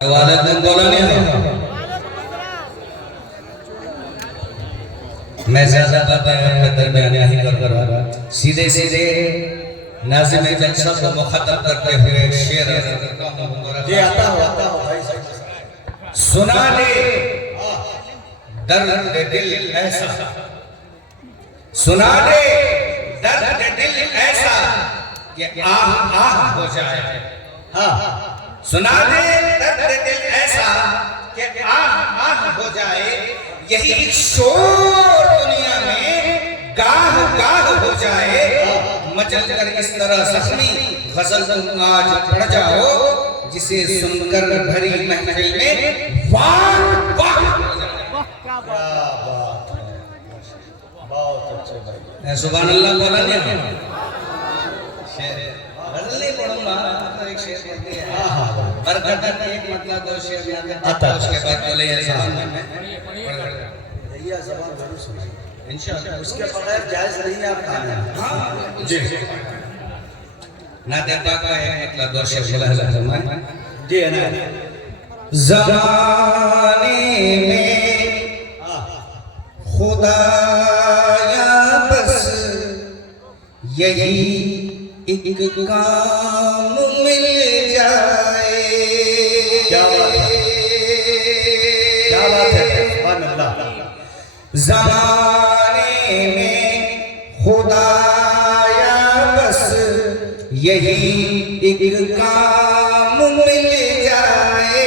वालेकुम बोला नहीं मैं ज्यादा बातें दरमियान नहीं कर रहा सीधे सीधे नाज़िम जलसा को मुखातब करते हुए शेर ये आता हो भाई सुना दे दर्द दिल ऐसा सुना दे दर्द दिल ऐसा कि आह आह हो जाए हाँ सुना दे दर्द दिल ऐसा कि आह आह हो जाए यही एक शोर दुनिया में गाह गाह हो जाए मचल कर इस तरह जख्मी गजल तुम आज पढ़ जाओ जिसे सुनकर भरी महफिल में वाह वाह क्या बात है बहुत अच्छे भाई सुभान अल्लाह बोला नहीं शेर गजल नहीं पढ़ूंगा तो एक शेर पढ़ दिया हाँ हाँ बरकत एक मतलब दो शेर याद है आता उसके बाद बोले ये ज़बान में ये ज़बान जरूर सुनाइए इंशाअल्लाह उसके बगैर जायज नहीं है आप खाने हाँ जी ना दे पाका एक मतलब दो शेर बोला है ज़बान जी है ना ज़माने में खुदाया बस यही एक काम मिल जाए क्या बात है सुभान अल्लाह ज़माने में खुदाया बस यही एक काम मिल जाए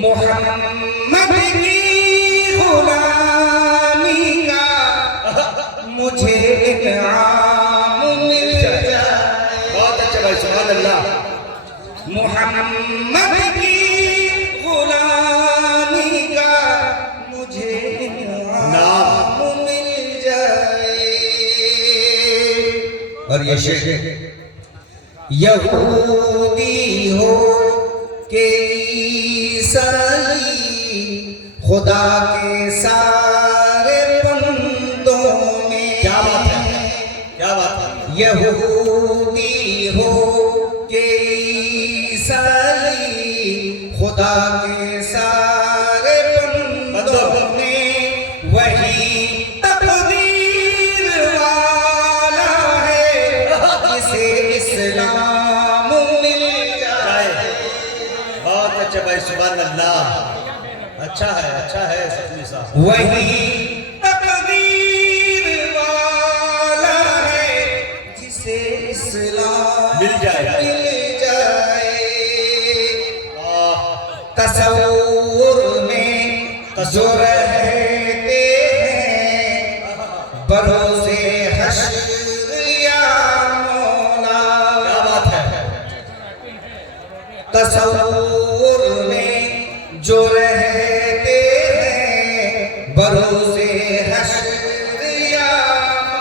मोहम्मद की गुलामी का मुझे इनाम मिल जाए बहुत अच्छे भाई सुभान अल्लाह मोहम्मद की गुलामी का मुझे इनाम मिल जाए। और ये शेर यहूदी हो के ईसाई खुदा के सारे बंदों में क्या बात है यहूदी हो के ईसाई खुदा के सारे बंदों में वही तकदीर वाला है जिसे इस्लाम मिल जाए। बहुत अच्छे भाई सुभान अल्लाह अच्छा है सचमी साहब वही तकदीर वाला है जिसे इस्लाम मिल जाए तसव्वुर में जो रहते हैं बरोज़े हश्र या मौला क्या बात है तसव्वुर में जो रहते हैं बरोज़े हश्र या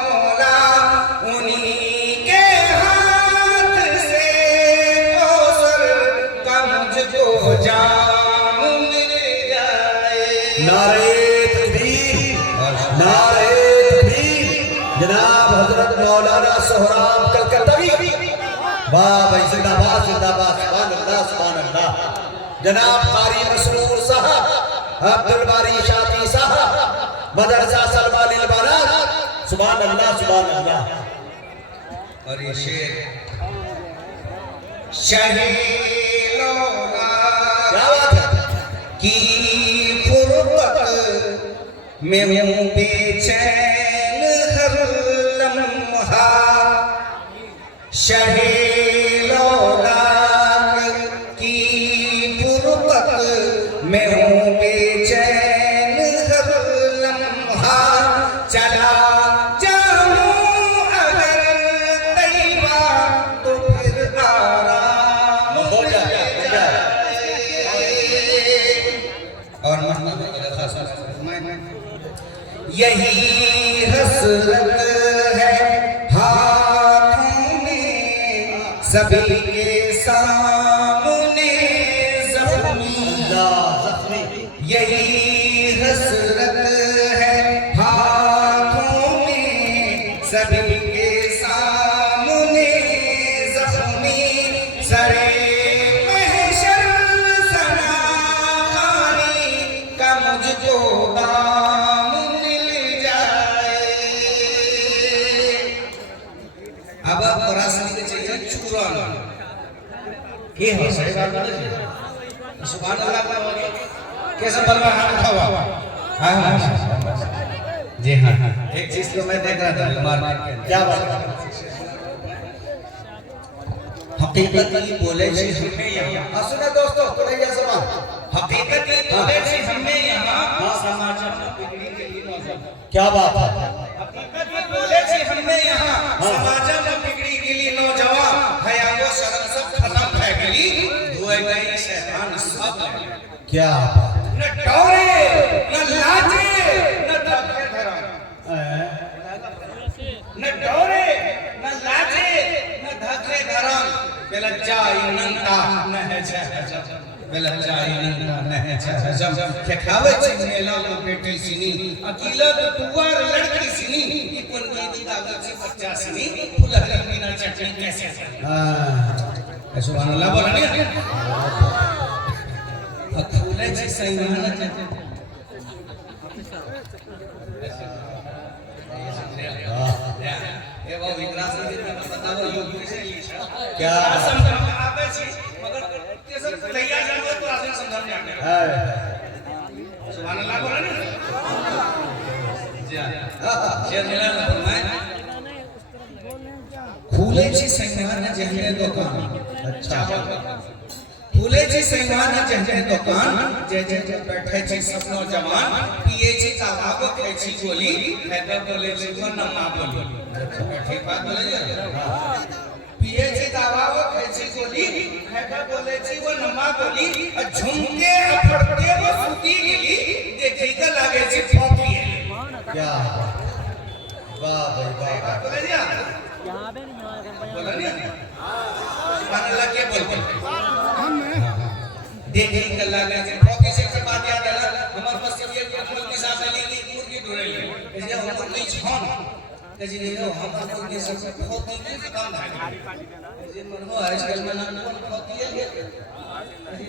मौला उन्हीं के हाथ से कौसर का मुझको जाम मिल जाए। नारे तकबीर जनाब हजरत मौलाना सोहराब कलकत्तवी वाह भाई जिंदाबाद सुभान अल्लाह जनाब कारी मसरूर साहब अब्दुल बारी शादी साहब मदरसा सलमा लिल बनात सुभान अल्लाह और ये शेर शहीलोगा क्या बात है की फुरकत में हूँ बेचैन हर लम्हा शहीलोगा की फुरकत में हूँ बेचैन हर लम्हा चला जाऊँ अगर तैबा तो फिर आराम हो जाए और यही हसरत है हाथों में सभी के सामने ज़ख्मी यही हसरत है हाथों में सभी के सामने ज़ख्मी सरे महशर सना ये हो सही बात है। सुभान अल्लाह का बोलिए कैसा बलवा हाथ उठाओ हां जी हां एक चीज को मैं देख रहा था मार क्या बात हकीकत बोले जी हमें यहाँ सुना दोस्तों थोड़ा ये सुना हकीकत बोले जी हमें यहाँ समाज में बिगड़ी गई नौजवान क्या बात है हकीकत बोले जी हमें यहाँ समाज में बिगड़ी गई नौजवान हया वो शर्म सब खत्म है गई धोए गई शैतान सब क्या बात न डरे न लाजे न धके धरम न डरे न लाजे न धके धरम बेलज्जाई नंता न है बेलज्जाई नंता न है के खावे छिने लाल बेटी सिनी अकेला दुआर लड़की सिनी कोन की कागज से बच्चा सिनी फुलहरी बिना चटनी कैसे हां सुभान अल्लाह बोल नहीं फूले जी संगाना ये वो विग्रह से बताओ योगी से क्या समझ में आवे छी मगर कैसे तैयार जानो तो आसान समझ में आने है सुभान अल्लाह बोला ना शेर मिला ना मैं फूले जी संगाना जहने दुकान अच्छा फूले जी संगाना जहने दुकान जे जे बैठे छी सब नौजवान पिए छी तालाब खाए छी गोली है तो बोले छी को नम्मा बोली ठीक बात बोले जी पिए छी तालाब खाए छी गोली है तो बोले छी वो नम्मा बोली झुमके फड़के वो सूती गिली देखी का लागे छी फोकी क्या वाह भाई वाह बोले जी बोला नहीं सुभान अल्लाह के बोलते देखी का लागे छी फोकी से बात याद आला हमार मस्जिद के फूल के साथ अली की मुर्गी ढोरे इसलिए हम मुर्गी छान जी नो हमार मुर्गी सब फोकी के काम है जे मनो आजकल में ना कौन फोकी है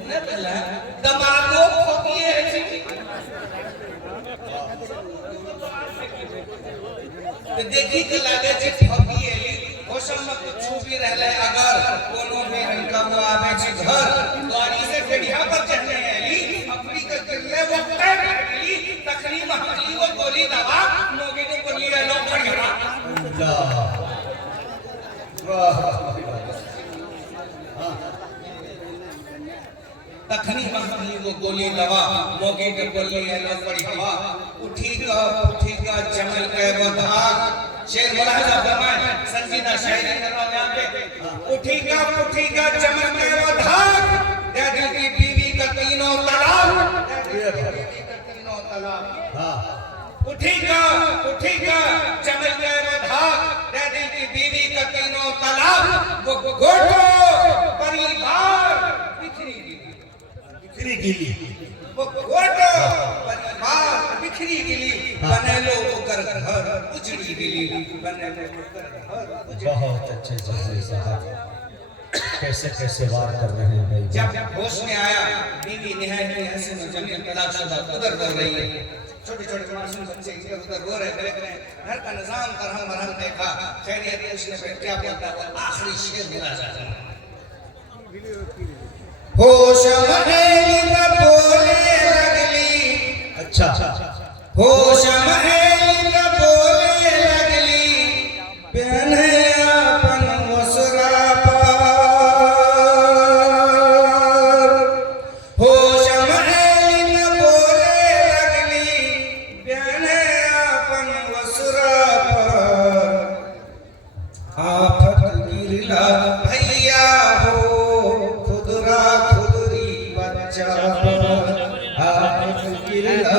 न पहला दमादो फोकी है तो देखी के लागे छी फोकी है मौसम में कुछ भी रहले अगर कोनो में इनका वो आवे छी घर गाड़ी से गड़िया पर चढ़ने आली अपनी के गिरले वो पैर गली तखरी महली वो गोली दवा मोगे के गोली लो खड़िया वाह तखनी महली वो गोली दवा मोगे के गोली लो खड़िया उठी का चमल के वो भाग शेर मुलाहिजा फरमाए संजीदा शायरी करवा यहां पे उठी का चमन के वो धाक दे दिल की बीवी का तीनों तलाक हां उठी का चमन के वो धाक दे दिल की बीवी का तीनों तलाक वो गोटो परिवार बिखरी गिली वो गोटो परिवार बिखरी गिली बने लो कर घर उजड़ी गिली बने लो कर घर बहुत अच्छे जज्बे साहब कैसे कैसे वार कर रहे हैं भाई जब होश में आया बीवी निहायत हसन जमील तलाशुदा उधर रो रही है छोटे मासूम बच्चे इधर उधर रो रहे हैं घर का निजाम तरह मरहम देखा खैरियत उसने फिर क्या बोलता था आखिरी शेर बोला जाता है होश महल का बोले लगली अच्छा होश महल का बोले लगली पहने अपन वसरा पर होश महल का बोले लगली पहने अपन वसरा पर आफत गिरला भैया हो खुदरा खुदरी बच्चा पर आफत गिरला